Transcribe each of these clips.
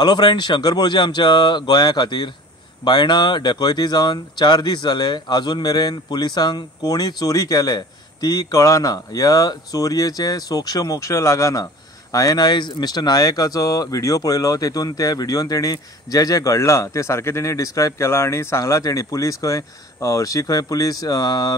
Hello friends, Shankar बोळजी आमच्या गोंया खातीर बायणां डेकोयती जावन 4 दीस जाले. अजून मेरेन पुलिसांक कोणी चोरी केले ती कळना. ह्या चोरयेचे सोक्ष मोक्ष लागना. हांवें आयज मिस्टर नायकाचो व्हिडिओ पळयलो. तेतून त्या व्हिडिओन तेणी जे जे घडलां ते सारकें तेणी डिस्क्रायब केलां आनी सांगलां तेणी पुलीस खंय हरशीं खंय पुलीस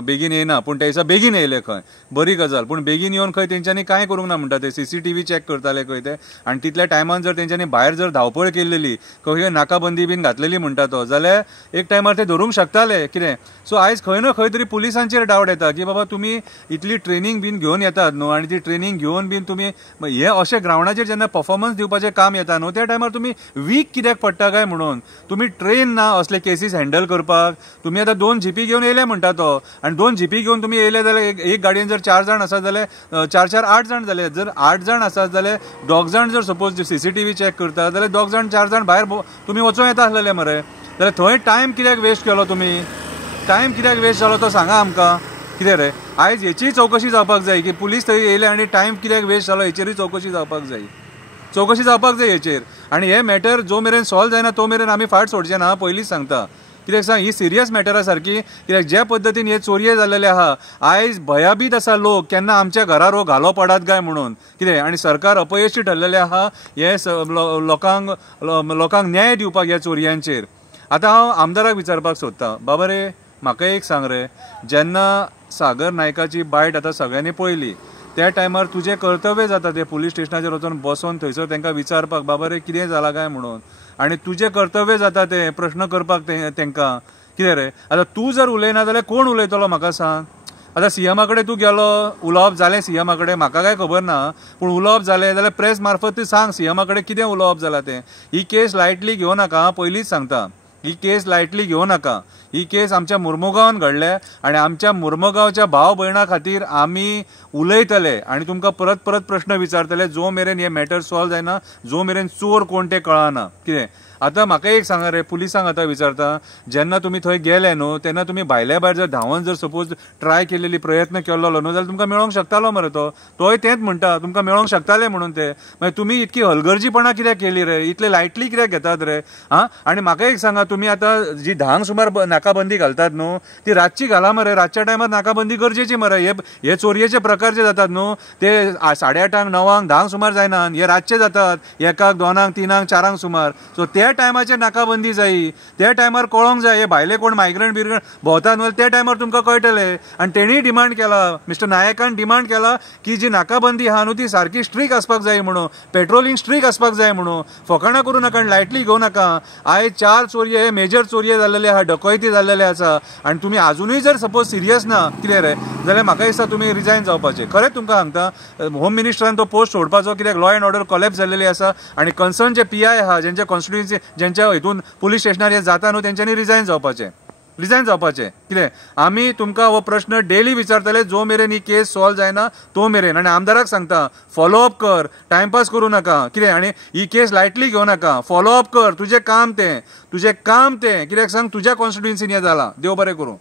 बेगीन येना, पूण ते दिसा बेगीन येयले खंय, बरी गजाल. पूण बेगीन येवन खंय तेंच्यांनी कांय करूंक ना म्हणटा ते. CCTV चॅक करताले खंय ते, आनी तितल्या टायमान जर तेंच्यांनी भायर जर धांवपळ केल्लेली, खंय नाकाबंदी बीन घातलेली म्हणटा तो, जाल्यार एक टायमार ते धरूंक शकताले कितें. सो आयज खंय ना खंय तरी पुलिसांचेर डावट येता की बाबा तुमी इतली ट्रेनिंग बीन घेवन येतात न्हू, आनी ती ट्रेनिंग घेवन बीन तुमी हे अशें ग्रावंडाचेर जेन्ना परफॉर्मन्स दिवपाचें काम येता न्हू, त्या टायमार तुमी वीक कित्याक पडटा काय म्हणून. तुमी ट्रेन ना असले केसीस हँडल करपाक. तुमी आतां 2 जीपी घेवन येयले म्हणटा तो, आनी 2 जीपी घेवन तुमी येयले जाल्यार एक गाडयेन जर 4 जाण आसात जाल्यार 4 8 जाण जाले. जर 8 जाण आसात जाल्यार 2 जाण जर सपोज CCTV चॅक करता जाल्यार 2 जाण 4 जाण भायर तुमी वचूं येता आसलेले मरे. जाल्यार थंय टायम कित्याक वेस्ट केलो तुमी. टायम कित्याक वेस्ट जालो तो सांगा आमकां. कितें रे, आयज हेचीय चवकशी जावपाक जाय की पुलीस थंय येयले आनी टायम कित्याक वेस्ट जालो हेचेरूय चवकशी जावपाक जाय. चवकशी जावपाक जाय हेचेर. आनी हे मॅटर जो मेरेन सॉल्व जायना तो मेरेन आमी फाट सोडचे ना, पयलींच सांगता. कित्याक सांग, ही सिरियस मॅटर आसा सारकी. कित्याक ज्या पद्दतीन हे चोरये जाल्लेले आहा, आयज भयाबीत आसा लोक केन्ना आमच्या घरार हो घालो पडात काय म्हणून. कितें आनी सरकार अपयशी ठरलेले आहा हे लोकांक न्याय दिवपाक ह्या चोरयांचेर. आतां हांव आमदाराक विचारपाक सोदतां, बाबा रे म्हाका एक सांग रे, जेन्ना सागर नायकाची बायट आतां सगळ्यांनी पळयली, त्या टायमार तुजें कर्तव्य जाता ते पुलीस स्टेशनाचेर वचून बसोन थंयसर तांकां विचारपाक बाबा रे कितें जालां काय म्हणून. आनी तुजें कर्तव्य जाता ते प्रश्न करपाक तांकां. कितें रे, आतां तूं जर उलयना जाल्यार कोण उलयतलो म्हाका सांग. आतां CMा कडेन तूं गेलो, उलोवप जालें CMा कडेन, म्हाका काय खबर ना, पूण उलोवप जालें जाल्यार प्रेस मार्फत तूं सांग CMा कडेन कितें उलोवप जालां तें. ही केस लायटली घेवं नाका, पयलींच सांगता. ही केस लायटली घेवं नाका. ही केस आमच्या मुर्मुगांवान घडल्या आनी आमच्या मुर्मुगांवच्या भाव भयणां खातीर आमी उलयतले आनी तुमकां परत परत प्रश्न विचारतले जो मेरेन हे मॅटर सॉल्व जायना, जो मेरेन चोर कोण ते कळना. कितें आतां म्हाका एक सांगा रे, पुलिसांक आतां विचारता, जेन्ना तुमी थंय गेले न्हू तेन्ना तुमी भायल्या भायर जर धांवन जर सपोज ट्राय केलेली प्रयत्न केल्लो न्हू जाल्यार तुमकां मेळोंक शकतालो मरे तो. तोय तेंच म्हणटा तुमकां मेळोंक शकताले म्हणून ते. मागीर तुमी इतकी हलगर्जीपणां कित्याक केली रे, इतले लायटली कित्याक घेतात रे. आनी म्हाका एक सांगा, तुमी आतां जी 10 सुमार नाकाबंदी घालतात न्हू ती रातची घाला मरे. रातच्या टायमार नाकाबंदी गरजेची मरे. हे चोरयेचे प्रकार जे जातात न्हू ते 8:30 9 10 सुमार जायना, हे रातचे जातात 1 2 3 4 सुमार. सो त्या टायमाचेर नाकाबंदी जायी. त्या टायमार कळोंक जाय हे भायले कोण मायग्रंट बिग्रंट भोंवतात न्हू त्या टायमार तुमकां कळटले. आनी तेणीय डिमांड केला, मिस्टर नायकान डिमांड केला की जी नाकाबंदी आहा न्हू ती सारकी स्ट्रीक आसपाक जाय म्हणून, पेट्रोलिंग स्ट्रीक आसपाक जाय म्हणून. फकाणां करूं नाका आनी लायटली घेवं नाका. आयज 4 चोरये हे मेजर चोरये जाल्लेले आहा, डकयती जाल्लेले आसा आनी तुमी आजुनूय जर सपोज सिरियस ना कितें रे जाल्यार म्हाका दिसता तुमी रिजायन जावपाचे. खरेंच तुमकां सांगता, होम मिनिस्टरान तो पोस्ट सोडपाचो. कित्याक लॉ एंड ऑर्डर कोलॅप्स जाल्लेली आसा आनी कन्सर्न जे PI आहा, जेंच्या कॉन्स्टिट्युएन्सी जेंच्या हितून पुलीस स्टेशनार हे जाता न्हू तेंच्यांनी रिजायन जावपाचें. कितें आमी तुमकां हो प्रश्न डेली विचारतले जो मेरेन ही केस सॉल्व जायना तो मेरेन. आनी आमदाराक सांगता, फॉलोअप कर, टायमपास करूं नाका. कितें आनी ही केस लायटली घेवं नाका, फॉलोअप कर. तुजें काम तें कित्याक सांग तुज्या कॉन्स्टिट्युएन्सीन हें जालां. देव बरें करूं.